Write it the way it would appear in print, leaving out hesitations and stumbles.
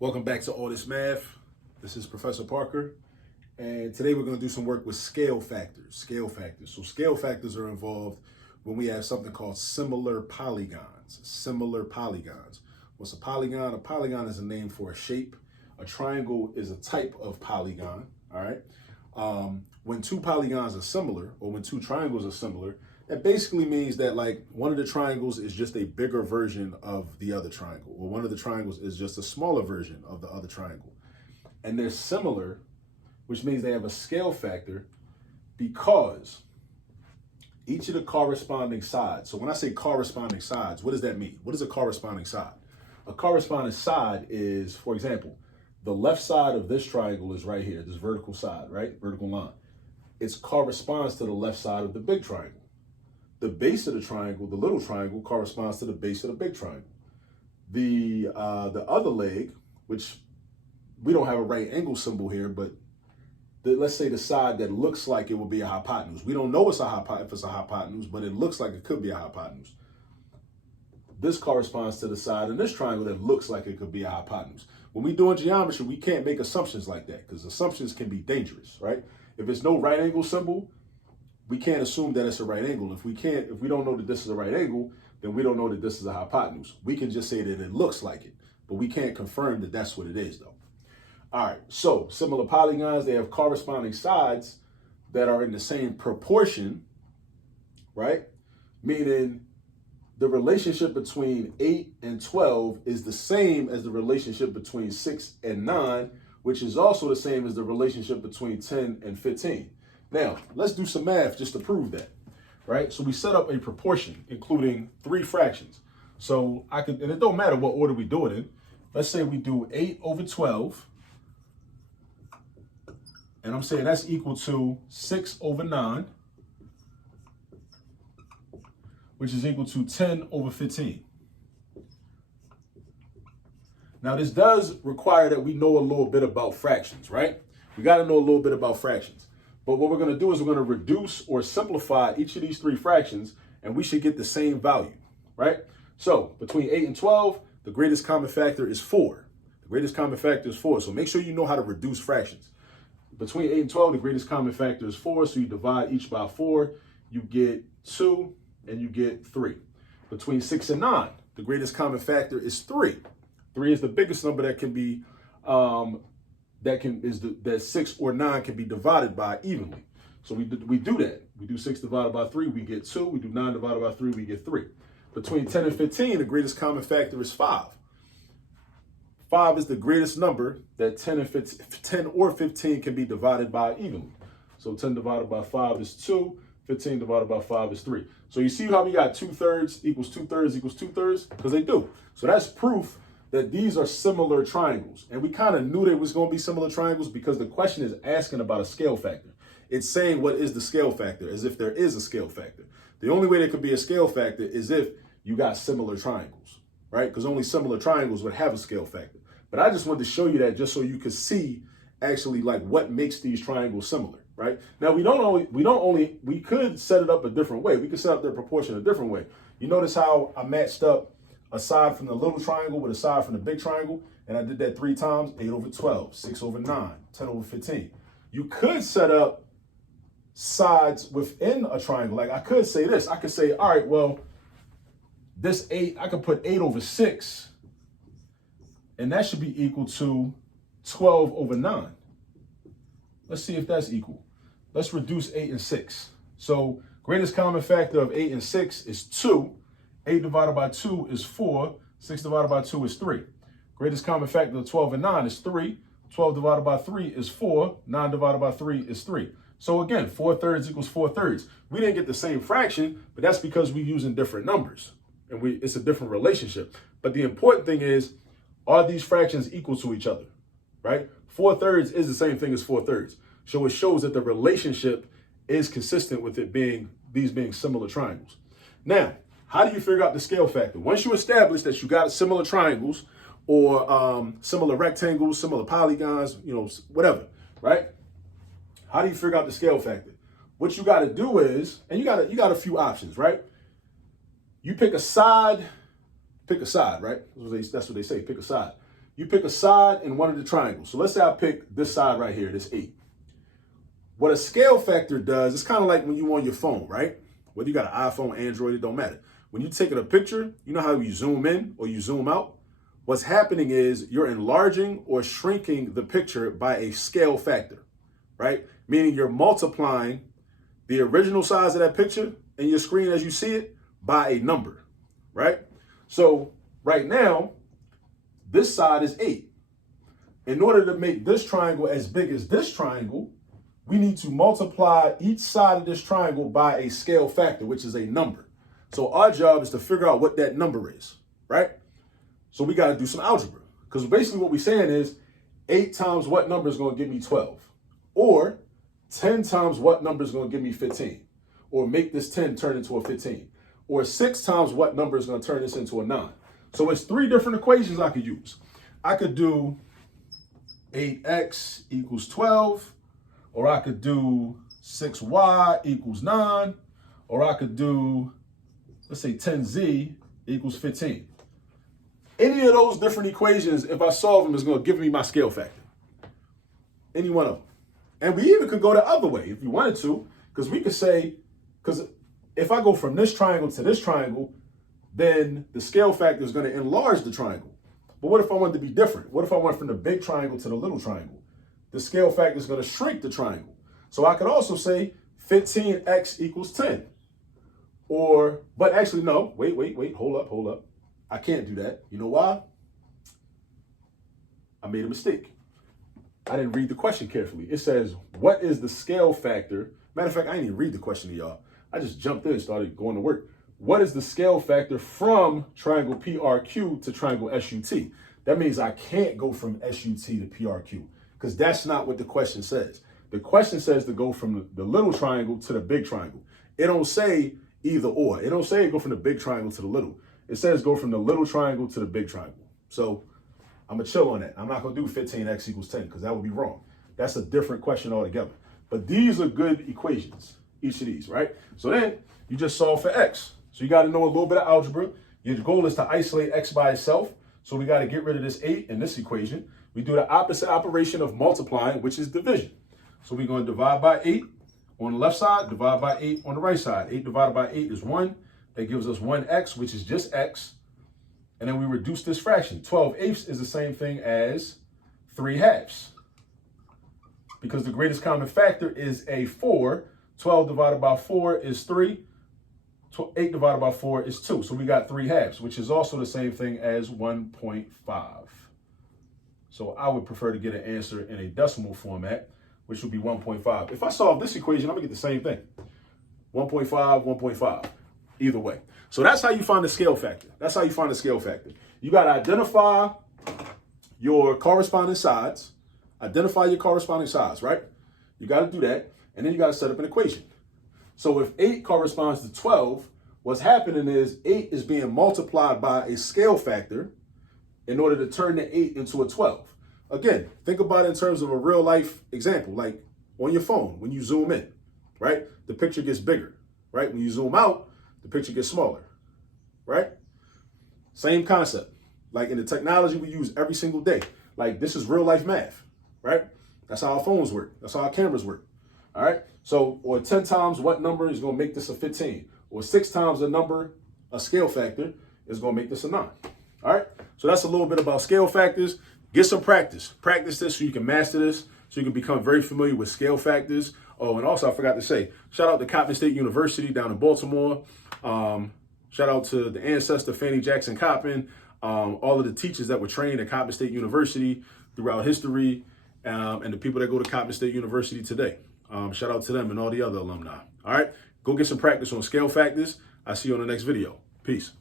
Welcome back to All This Math. This is Professor Parker, and today we're going to do some work with scale factors. So scale factors are involved when we have something called similar polygons. What's a polygon? A polygon is a name for a shape. A triangle is a type of polygon, all right? When two polygons are similar, or when two triangles are similar, that basically means that like one of the triangles is just a bigger version of the other triangle, or one of the triangles is just a smaller version of the other triangle. And they're similar, which means they have a scale factor because each of the corresponding sides. So when I say corresponding sides, what does that mean? What is a corresponding side? A corresponding side is, for example, the left side of this triangle is right here, this vertical side, right? Vertical line. It corresponds to the left side of the big triangle. The base of the triangle, the little triangle, corresponds to the base of the big triangle. The other leg, which we don't have a right angle symbol here, but let's say the side that looks like it will be a hypotenuse. We don't know if it's a hypotenuse, but it looks like it could be a hypotenuse. This corresponds to the side in this triangle that looks like it could be a hypotenuse. When we do in geometry, we can't make assumptions like that because assumptions can be dangerous, right? If there's no right angle symbol, we can't assume that it's a right angle. If we don't know that this is a right angle, then we don't know that this is a hypotenuse. We can just say that it looks like it, but we can't confirm that that's what it is though. All right, so similar polygons, they have corresponding sides that are in the same proportion, right? Meaning the relationship between 8 and 12 is the same as the relationship between 6 and 9, which is also the same as the relationship between 10 and 15. Now, let's do some math just to prove that, right? So we set up a proportion, including 3 fractions. So and it don't matter what order we do it in. Let's say we do 8 over 12, and I'm saying that's equal to 6 over 9, which is equal to 10 over 15. Now, this does require that we know a little bit about fractions, right? We got to know a little bit about fractions. But what we're going to do is we're going to reduce or simplify each of these 3 fractions, and we should get the same value, right? So between 8 and 12, the greatest common factor is 4. The greatest common factor is 4. So make sure you know how to reduce fractions. Between 8 and 12, the greatest common factor is 4. So you divide each by 4, you get 2 and you get 3. Between 6 and 9, the greatest common factor is 3. 3 is the biggest number that can be that 6 or 9 can be divided by evenly. So we do that. We do 6 divided by 3, we get 2. We do 9 divided by 3, we get 3. Between 10 and 15, the greatest common factor is 5. 5 is the greatest number that 10 or 15 can be divided by evenly. So 10 divided by 5 is 2. 15 divided by 5 is 3. So you see how we got 2/3 equals 2/3 equals 2/3? Because they do. So that's proof that these are similar triangles. And we kind of knew there was going to be similar triangles because the question is asking about a scale factor. It's saying what is the scale factor, as if there is a scale factor. The only way there could be a scale factor is if you got similar triangles, right? Because only similar triangles would have a scale factor. But I just wanted to show you that just so you could see actually like what makes these triangles similar, right? Now we could set it up a different way. We could set up their proportion a different way. You notice how I matched up a side from the little triangle with a side from the big triangle, and I did that 3 times, 8 over 12, 6 over 9, 10 over 15. You could set up sides within a triangle. Like I could say this, I could say, all right, well, this 8, I could put 8 over 6, and that should be equal to 12 over 9. Let's see if that's equal. Let's reduce 8 and 6. So greatest common factor of 8 and 6 is 2. 8 divided by 2 is 4. 6 divided by 2 is 3. Greatest common factor of 12 and 9 is 3. 12 divided by 3 is 4. 9 divided by 3 is 3. So again, 4/3 equals 4/3. We didn't get the same fraction, but that's because we're using different numbers. And it's a different relationship. But the important thing is, are these fractions equal to each other, right? 4/3 is the same thing as 4/3. So it shows that the relationship is consistent with these being similar triangles. Now, how do you figure out the scale factor? Once you establish that you got similar triangles or similar rectangles, similar polygons, whatever, right? How do you figure out the scale factor? What you got to do is, and you got a few options, right? You pick a side, right? That's what they say, pick a side. you pick a side in one of the triangles. So let's say I pick this side right here, this 8. What a scale factor does, it's kind of like when you on your phone, right? Whether you got an iPhone, Android, it don't matter. When you're taking a picture, you know how you zoom in or you zoom out? What's happening is you're enlarging or shrinking the picture by a scale factor, right? Meaning you're multiplying the original size of that picture in your screen as you see it by a number, right? So right now, this side is 8. In order to make this triangle as big as this triangle, we need to multiply each side of this triangle by a scale factor, which is a number. So our job is to figure out what that number is, right? So we got to do some algebra, because basically what we're saying is 8 times what number is going to give me 12, or 10 times what number is going to give me 15, or make this 10 turn into a 15, or 6 times what number is going to turn this into a 9. So it's 3 different equations I could use. I could do 8x equals 12, or I could do 6y equals 9, or I could do, let's say 10z equals 15. Any of those different equations, if I solve them, is going to give me my scale factor. Any one of them. And we even could go the other way if you wanted to, because we could say, because if I go from this triangle to this triangle, then the scale factor is going to enlarge the triangle. But what if I wanted to be different? What if I went from the big triangle to the little triangle? The scale factor is going to shrink the triangle. So I could also say 15x equals 10. Or, but actually, no, wait, hold up. I can't do that. You know why? I made a mistake. I didn't read the question carefully. It says, what is the scale factor? Matter of fact, I didn't even read the question to y'all. I just jumped in and started going to work. What is the scale factor from triangle PRQ to triangle SUT? That means I can't go from SUT to PRQ, because that's not what the question says. The question says to go from the little triangle to the big triangle. It don't say either or. It don't say go from the big triangle to the little. It says go from the little triangle to the big triangle. So I'm going to chill on that. I'm not going to do 15x equals 10, because that would be wrong. That's a different question altogether. But these are good equations, each of these, right? So then you just solve for x. So you got to know a little bit of algebra. Your goal is to isolate x by itself. So we got to get rid of this 8 in this equation. We do the opposite operation of multiplying, which is division. So we're going to divide by 8 on the left side, divide by 8 on the right side. 8 divided by 8 is 1. That gives us 1x, which is just x. And then we reduce this fraction. 12/8 is the same thing as 3/2. Because the greatest common factor is a 4. 12 divided by 4 is 3. 8 divided by 4 is 2. So we got 3/2, which is also the same thing as 1.5. So I would prefer to get an answer in a decimal format, which would be 1.5. If I solve this equation, I'm going to get the same thing. 1.5, 1.5. Either way. So that's how you find the scale factor. You got to identify your corresponding sides. Right? You got to do that. And then you got to set up an equation. So if 8 corresponds to 12, what's happening is 8 is being multiplied by a scale factor in order to turn the 8 into a 12. Again, think about it in terms of a real life example, like on your phone, when you zoom in, right? The picture gets bigger, right? When you zoom out, the picture gets smaller, right? Same concept. Like in the technology we use every single day. Like this is real life math, right? That's how our phones work. That's how our cameras work. All right. So, or 10 times what number is going to make this a 15? Or 6 times a number, a scale factor, is going to make this a 9. All right. So that's a little bit about scale factors. Get some practice. Practice this so you can master this, so you can become very familiar with scale factors. Oh, and also I forgot to say, shout out to Coppin State University down in Baltimore. Shout out to the ancestor, Fannie Jackson Coppin, all of the teachers that were trained at Coppin State University throughout history, and the people that go to Coppin State University today. Shout out to them and all the other alumni. All right, go get some practice on scale factors. I'll see you on the next video. Peace.